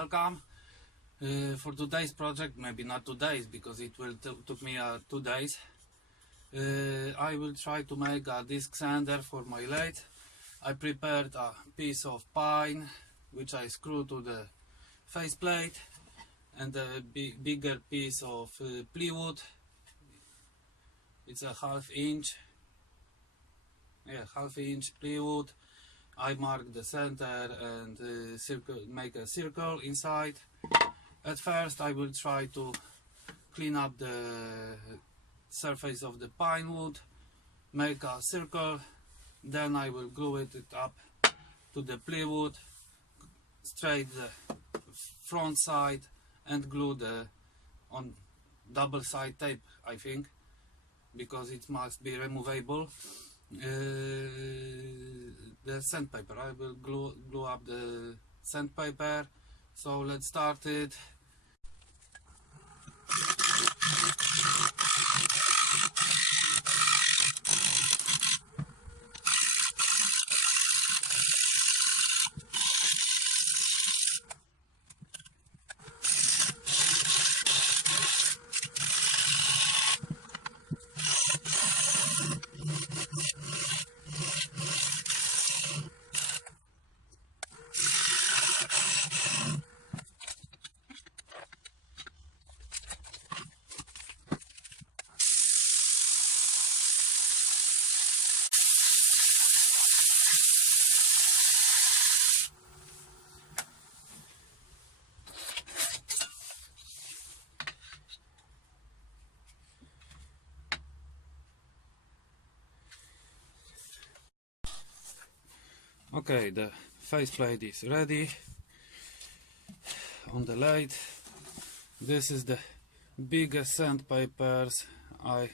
welcome. For today's project, maybe not today's because it will took me 2 days. I will try to make a disc sander for my lathe. I prepared a piece of pine which I screw to the faceplate, and a bigger piece of plywood. It's a half inch plywood. I mark the center and make a circle inside. At first I will try to clean up the surface of the pine wood, make a circle, then I will glue it up to the plywood, straight the front side, and glue the on double side tape, I think, because it must be removable. The sandpaper, I will glue up the sandpaper. So let's start it. Okay, the faceplate is ready on the lathe. This is the biggest sandpapers I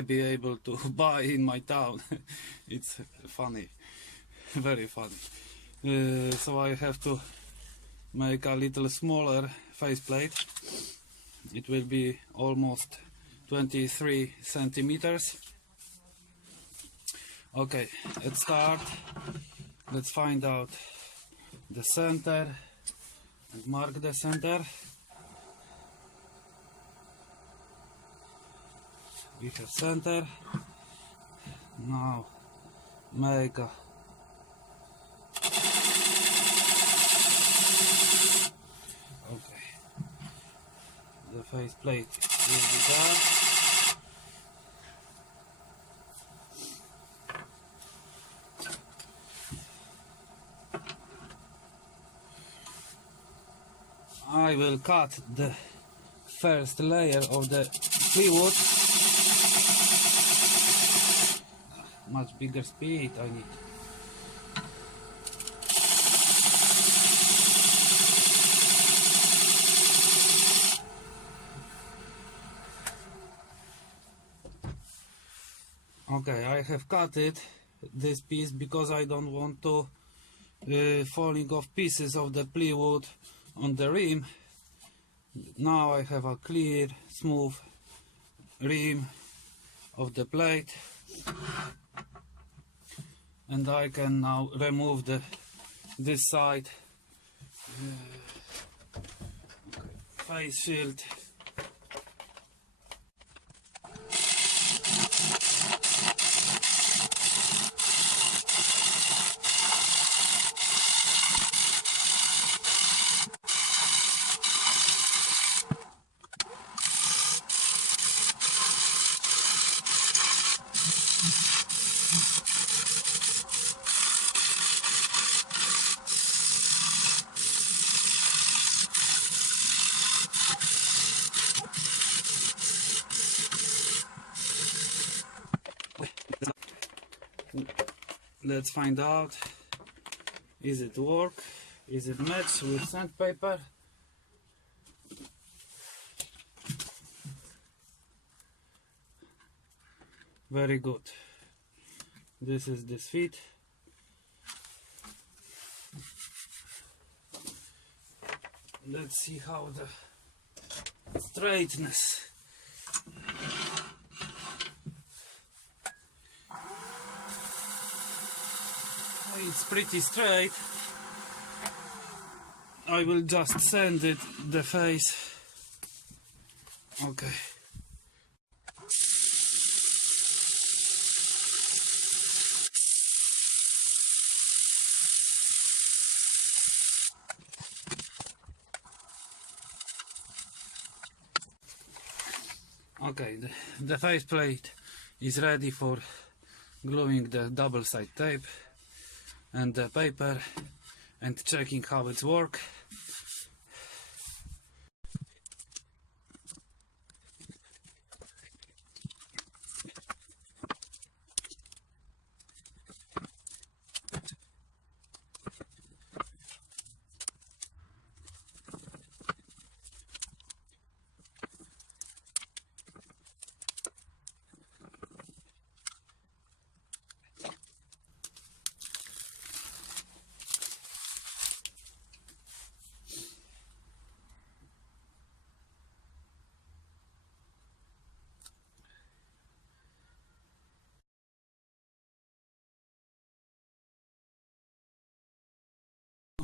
be able to buy in my town. It's funny, very funny. So I have to make a little smaller faceplate. It will be almost 23 centimeters. Okay, let's start. Let's find out the center and mark the center. We have center. Now make a the faceplate will be there. I will cut the first layer of the plywood. Much bigger speed I need. Okay, I have cut it, this piece, because I don't want to falling off pieces of the plywood on the rim. Now I have a clear, smooth rim of the plate, and I can now remove this side face shield. Let's find out, is it work, is it match with sandpaper? Very good. This is this fit. Let's see how the straightness. It's pretty straight. I will just sand it the face. Okay. Okay, the faceplate is ready for gluing the double side tape and the paper and checking how it's work.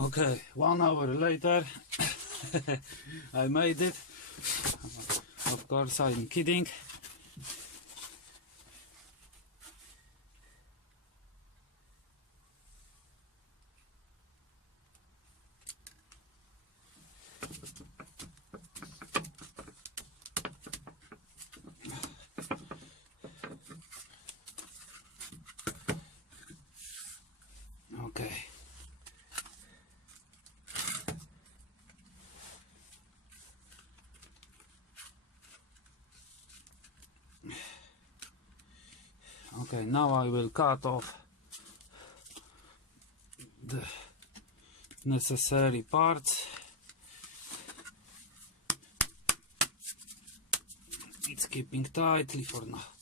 Okay, 1 hour later I made it. Of course I'm kidding. Okay. Okay, now I will cut off the necessary parts. It's keeping tightly for now.